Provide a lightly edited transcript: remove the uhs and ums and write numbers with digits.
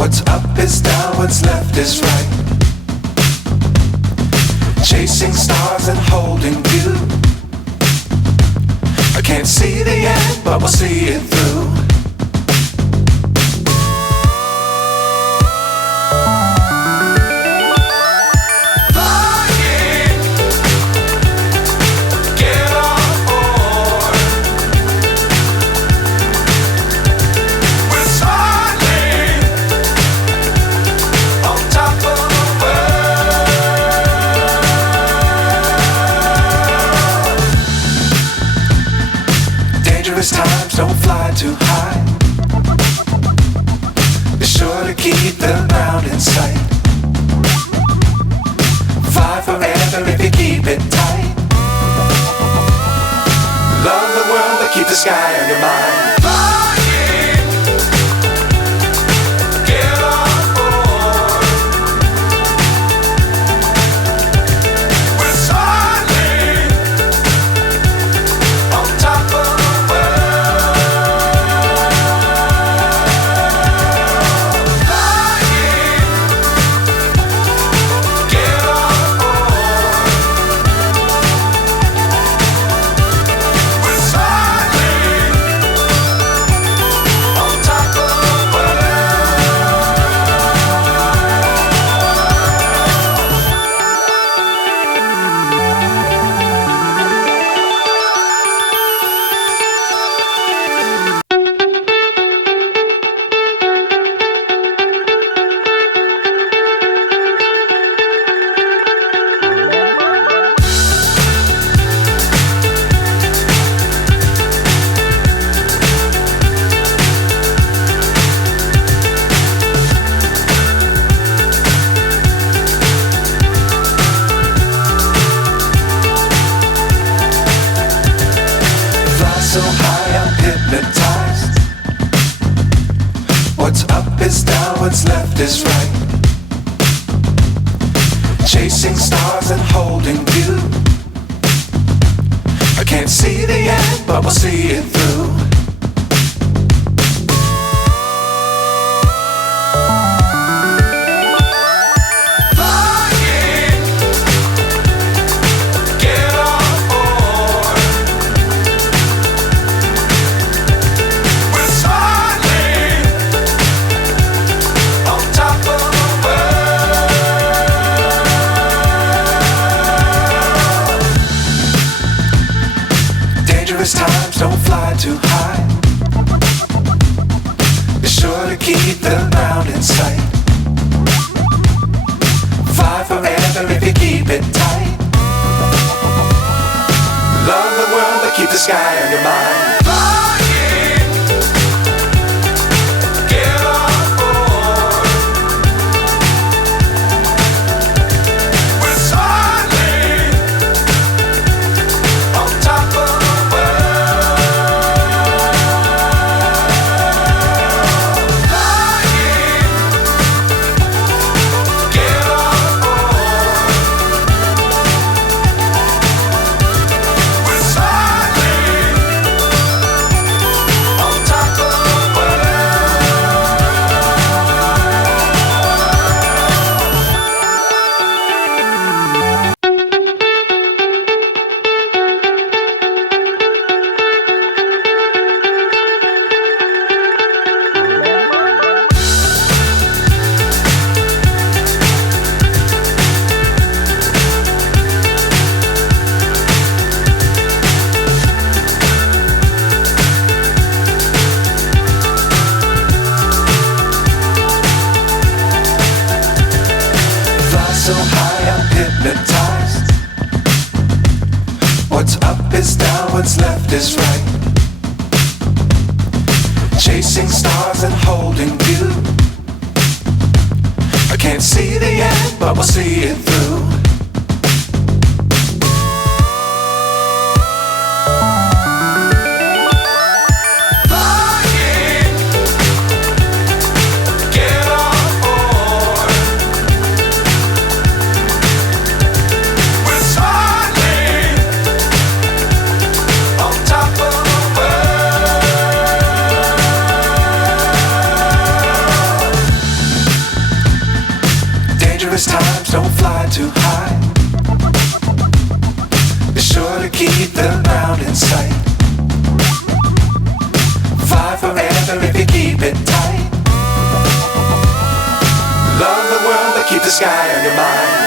What's up is down, what's left is right. Chasing stars and holding you. I can't see the end, but we'll see it through. Times don't fly too high. Be sure to keep the ground in sight. Fly forever if you keep it tight. Love the world but keep the sky on your mind. So high I'm hypnotized. What's up is down, what's left is right. Chasing stars and holding you. I can't see the end, but we'll see it through. Times don't fly too high. Be sure to keep the ground in sight. Fly forever if you keep it tight. Love the world but keep the sky on your mind. So high I'm hypnotized. What's up is down, what's left is right. Chasing stars and holding you. I can't see the end, but we'll see it through. Dangerous times, don't fly too high. Be sure to keep the ground in sight. Fly forever if you keep it tight. Love the world, but keep the sky on your mind.